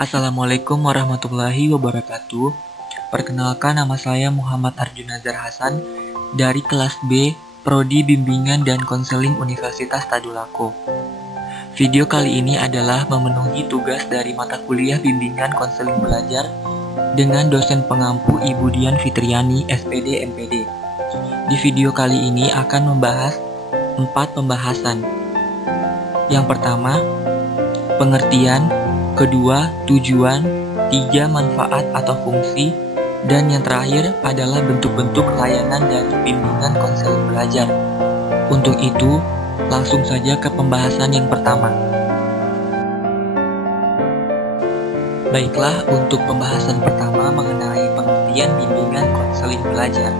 Assalamualaikum warahmatullahi wabarakatuh. Perkenalkan, nama saya Muhammad Arjunazar Hasan dari kelas B, Prodi Bimbingan dan Konseling Universitas Tadulako. Video kali ini adalah memenuhi tugas dari mata kuliah Bimbingan Konseling Belajar dengan dosen pengampu Ibu Dian Fitriani, SPD MPD. Di video kali ini akan membahas 4 pembahasan. Yang pertama, pengertian. Kedua, tujuan. Tiga, manfaat atau fungsi. Dan yang terakhir adalah bentuk-bentuk layanan dari bimbingan konseling belajar. Untuk itu, langsung saja ke pembahasan yang pertama. Baiklah, untuk pembahasan pertama mengenai pengertian bimbingan konseling belajar.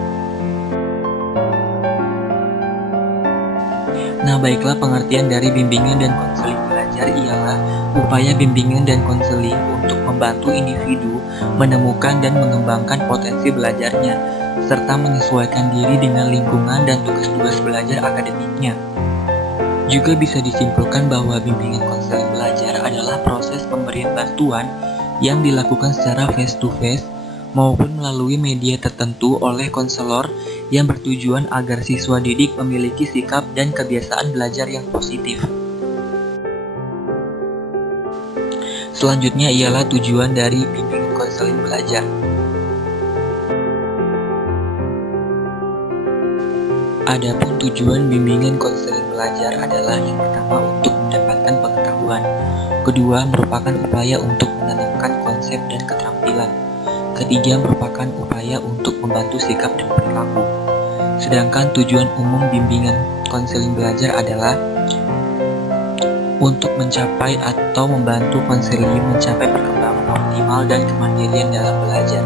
Nah, baiklah, pengertian dari bimbingan dan konseling belajar ialah upaya bimbingan dan konseling untuk membantu individu menemukan dan mengembangkan potensi belajarnya, serta menyesuaikan diri dengan lingkungan dan tugas-tugas belajar akademiknya. Juga bisa disimpulkan bahwa bimbingan konseling belajar adalah proses pemberian bantuan yang dilakukan secara face-to-face maupun melalui media tertentu oleh konselor yang bertujuan agar siswa didik memiliki sikap dan kebiasaan belajar yang positif. Selanjutnya ialah tujuan dari bimbingan konseling belajar. Adapun tujuan bimbingan konseling belajar adalah yang pertama untuk mendapatkan pengetahuan, kedua merupakan upaya untuk menanamkan konsep dan keterampilan, ketiga merupakan upaya untuk membantu sikap dan perilaku. Sedangkan tujuan umum bimbingan konseling belajar adalah untuk mencapai atau membantu konselium mencapai perkembangan optimal dan kemandirian dalam belajar.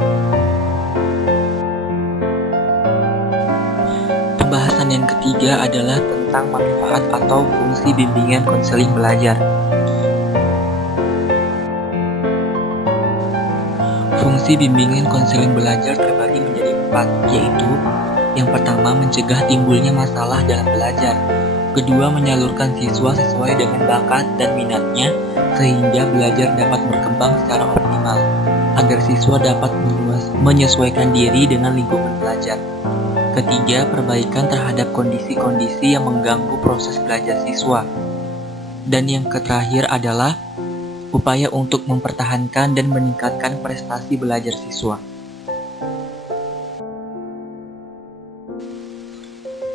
Pembahasan yang ketiga adalah tentang manfaat atau fungsi bimbingan konseling belajar. Fungsi bimbingan konseling belajar terbagi menjadi 4, yaitu yang pertama, mencegah timbulnya masalah dalam belajar. Kedua, menyalurkan siswa sesuai dengan bakat dan minatnya sehingga belajar dapat berkembang secara optimal, agar siswa dapat menyesuaikan diri dengan lingkungan belajar. Ketiga, perbaikan terhadap kondisi-kondisi yang mengganggu proses belajar siswa. Dan yang terakhir adalah upaya untuk mempertahankan dan meningkatkan prestasi belajar siswa.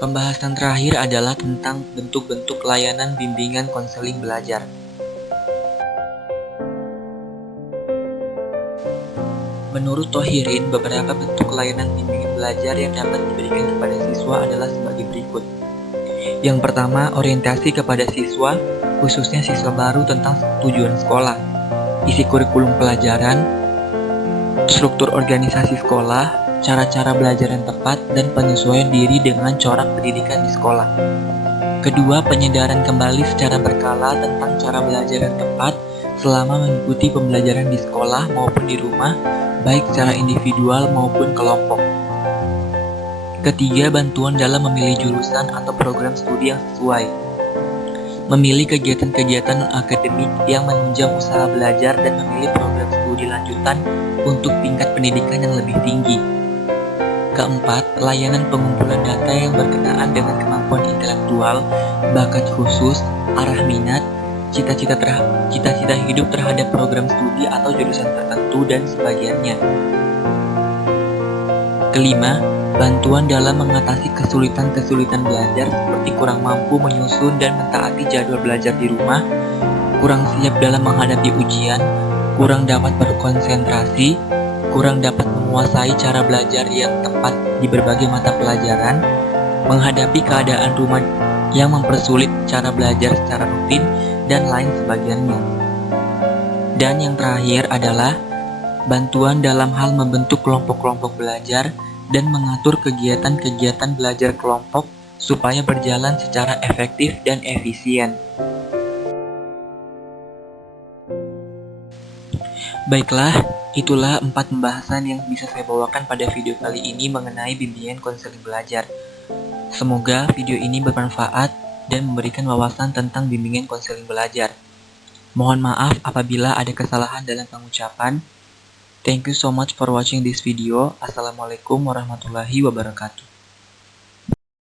Pembahasan terakhir adalah tentang bentuk-bentuk layanan bimbingan konseling belajar. Menurut Thohirin, beberapa bentuk layanan bimbingan belajar yang dapat diberikan kepada siswa adalah sebagai berikut. Yang pertama, orientasi kepada siswa, khususnya siswa baru tentang tujuan sekolah, isi kurikulum pelajaran, struktur organisasi sekolah, cara-cara belajar yang tepat, dan penyesuaian diri dengan corak pendidikan di sekolah. Kedua, penyadaran kembali secara berkala tentang cara belajar yang tepat selama mengikuti pembelajaran di sekolah maupun di rumah, baik secara individual maupun kelompok. Ketiga, bantuan dalam memilih jurusan atau program studi yang sesuai. Memilih kegiatan-kegiatan akademik yang menunjang usaha belajar dan memilih program studi lanjutan untuk tingkat pendidikan yang lebih tinggi. Keempat, layanan pengumpulan data yang berkenaan dengan kemampuan intelektual, bakat khusus, arah minat, cita-cita hidup terhadap program studi atau jurusan tertentu dan sebagainya. Kelima, bantuan dalam mengatasi kesulitan-kesulitan belajar seperti kurang mampu menyusun dan mentaati jadwal belajar di rumah, kurang siap dalam menghadapi ujian, kurang dapat berkonsentrasi, kurang dapat menguasai cara belajar yang tepat di berbagai mata pelajaran, menghadapi keadaan rumah yang mempersulit cara belajar secara rutin, dan lain sebagainya. Dan yang terakhir adalah bantuan dalam hal membentuk kelompok-kelompok belajar dan mengatur kegiatan-kegiatan belajar kelompok supaya berjalan secara efektif dan efisien. Baiklah, itulah 4 pembahasan yang bisa saya bawakan pada video kali ini mengenai bimbingan konseling belajar. Semoga video ini bermanfaat dan memberikan wawasan tentang bimbingan konseling belajar. Mohon maaf apabila ada kesalahan dalam pengucapan. Thank you so much for watching this video. Assalamualaikum warahmatullahi wabarakatuh.